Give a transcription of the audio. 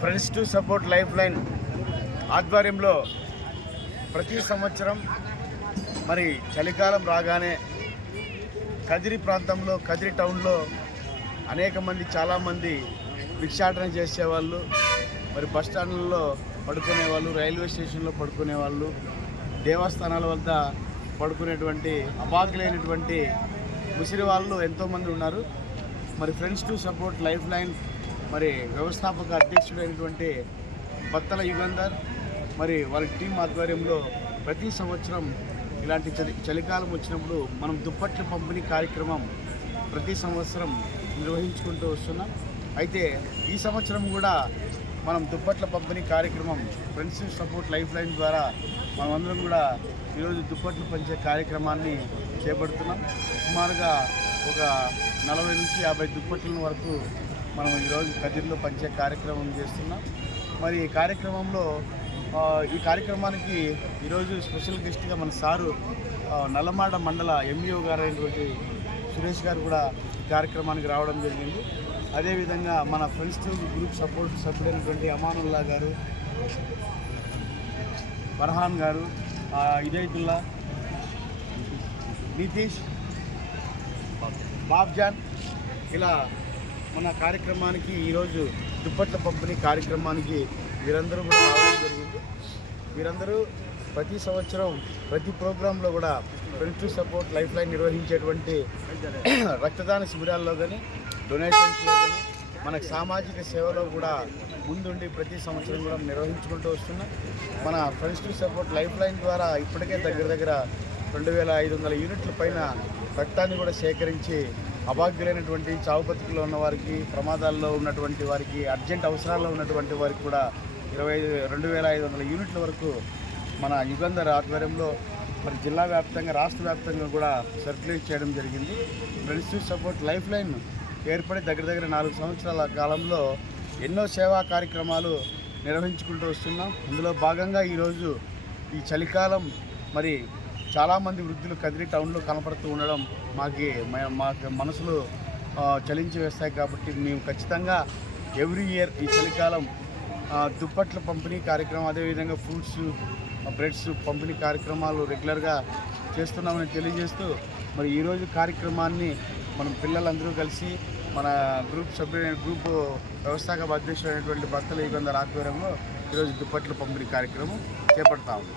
Friends to support lifeline ఆధ్వర్యంలో ప్రతి సంవత్సరం మరి చలికాలం రాగానే కదిరి ప్రాంతంలో కదిరి టౌన్లో అనేక మంది చాలామంది భిక్షాటన చేసేవాళ్ళు మరి బస్ స్టాండ్లలో పడుకునే వాళ్ళు రైల్వే స్టేషన్లో పడుకునే వాళ్ళు దేవస్థానాల వద్ద పడుకునేటువంటి అబాకులైనటువంటి ముసిరి వాళ్ళు ఎంతోమంది ఉన్నారు. మరి friends to support lifeline మరి వ్యవస్థాపక అధ్యక్షుడైనటువంటి బత్తల యుగంధర్ మరి వాళ్ళ టీం ఆధ్వర్యంలో ప్రతి సంవత్సరం ఇలాంటి చలి చలికాలం వచ్చినప్పుడు మనం దుప్పట్ల పంపిణీ కార్యక్రమం ప్రతి సంవత్సరం నిర్వహించుకుంటూ వస్తున్నాం. అయితే ఈ సంవత్సరం కూడా మనం దుప్పట్ల పంపిణీ కార్యక్రమం ఫ్రెండ్స్ సపోర్ట్ లైఫ్ లైన్ ద్వారా మనమందరం కూడా ఈరోజు దుప్పట్లు పంచే కార్యక్రమాన్ని చేపడుతున్నాం. సుమారుగా ఒక నలభై నుంచి యాభై దుప్పట్ల వరకు మనం ఈరోజు కదిరిలో పంచే కార్యక్రమం చేస్తున్నాం. మరి ఈ కార్యక్రమంలో ఈ కార్యక్రమానికి ఈరోజు స్పెషల్ గెస్ట్గా మన సారు నల్లమాడ మండల ఎంఈఓ గారు అయినటువంటి సురేష్ గారు కూడా ఈ కార్యక్రమానికి రావడం జరిగింది. అదేవిధంగా మన ఫ్రెండ్స్ గ్రూప్ సపోర్ట్ సభ్యుడైనటువంటి అమానుల్లా గారు ఫర్హాన్ గారు ఇదైతుల్లా నితీష్ బాబ్జాన్ ఇలా మన కార్యక్రమానికి ఈరోజు దుప్పట్ల పంపిణీ కార్యక్రమానికి వీరందరూ కూడా రావడం జరిగింది. వీరందరూ ప్రతి సంవత్సరం ప్రతి ప్రోగ్రాంలో కూడా friends to support lifeline నిర్వహించేటువంటి రక్తదాన శిబిరాల్లో కానీ డొనేషన్స్లో కానీ మనకు సామాజిక సేవలో కూడా ముందుండి ప్రతి సంవత్సరం కూడా నిర్వహించుకుంటూ వస్తున్నాం. మన friends to support lifeline ద్వారా ఇప్పటికే దగ్గర దగ్గర రెండు వేల ఐదు వందల యూనిట్ల పైన రక్తాన్ని కూడా సేకరించి అభాగ్యులైనటువంటి చావు బతుకులో ఉన్న వారికి ప్రమాదాల్లో ఉన్నటువంటి వారికి అర్జెంట్ అవసరాల్లో ఉన్నటువంటి వారికి కూడా ఇరవై ఐదు రెండు వేల ఐదు వందల యూనిట్ల వరకు మన యుగంధర్ ఆధ్వర్యంలో మరి జిల్లా వ్యాప్తంగా రాష్ట్ర వ్యాప్తంగా కూడా సర్క్యులేట్ చేయడం జరిగింది. ఫ్రెండ్స్ సపోర్ట్ లైఫ్ లైన్ ఏర్పడి దగ్గర దగ్గర నాలుగు సంవత్సరాల కాలంలో ఎన్నో సేవా కార్యక్రమాలు నిర్వహించుకుంటూ వస్తున్నాం. ఇందులో భాగంగా ఈరోజు ఈ చలికాలం మరి చాలామంది వృద్ధులు కదిరి టౌన్లో కనపడుతూ ఉండడం మాకి మాకు మనసులు చలించి వేస్తాయి కాబట్టి మేము ఖచ్చితంగా ఎవ్రీ ఇయర్ ఈ చలికాలం దుప్పట్ల పంపిణీ కార్యక్రమం అదేవిధంగా ఫ్రూట్స్ బ్రెడ్స్ పంపిణీ కార్యక్రమాలు రెగ్యులర్గా చేస్తున్నామని తెలియజేస్తూ మరి ఈరోజు కార్యక్రమాన్ని మనం పిల్లలందరూ కలిసి మన గ్రూప్ సభ్యులైన గ్రూప్ వ్యవస్థాపక అధ్యక్షుడైనటువంటి ఈ కొందరు ఆధ్వర్యంలో ఈరోజు దుప్పట్ల పంపిణీ కార్యక్రమం చేపడతా ఉంది